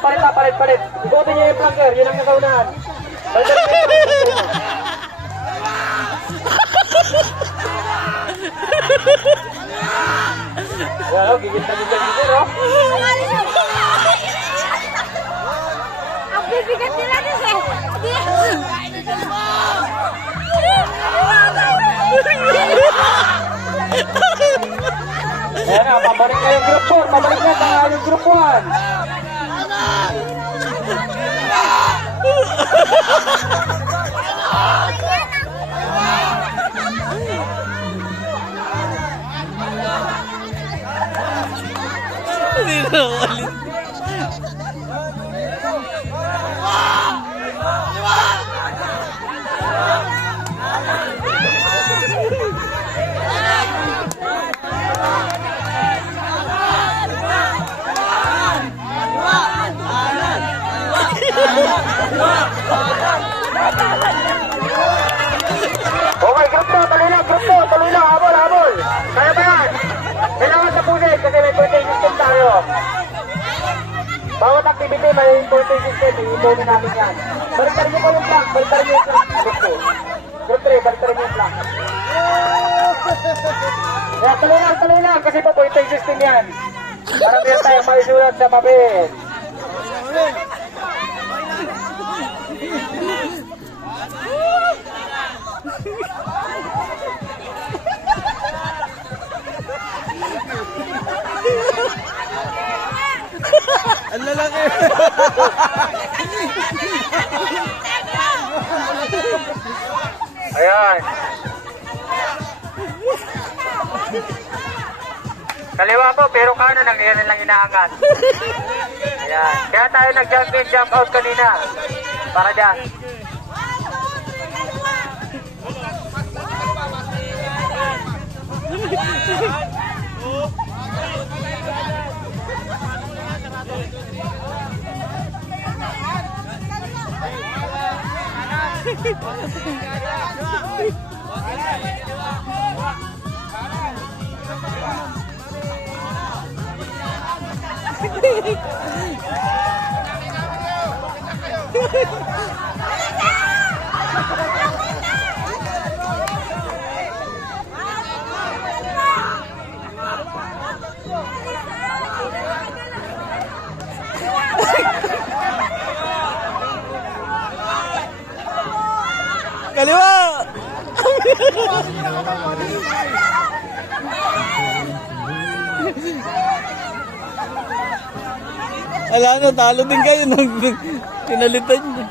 flanker, palit. Ikutin niyo yung flanker, yun ang nasaunahan. Balikan niyo yung flanker. Yan o, gigit na, oh. Ang bibigat nila kasi. Ayan na, pabalik na yung group 4, pabalik na yung group 1. Hindi na ulit. Okay, group 2, tuloy lang, habol. Kaya ba yan? Kailangan sa pusit kasi may pointing system tayo. Bawat activity may pointing system, iipunin namin yan. Baliktad niyo po yung flank, group 2. Group 3, baliktad niyo yung flank. Kaya tuloy lang kasi po pointing system yan. Para meron tayong maisulat sa papel. Ang lalaki. Ayan. Kaliwa po, pero kanan ang yan lang inaangat. Ayan. Kaya tayo nag-jump in, jump out kanina. Para dyan. Kaliwa! Ala na, talo din kayo nung pinalitan niyo.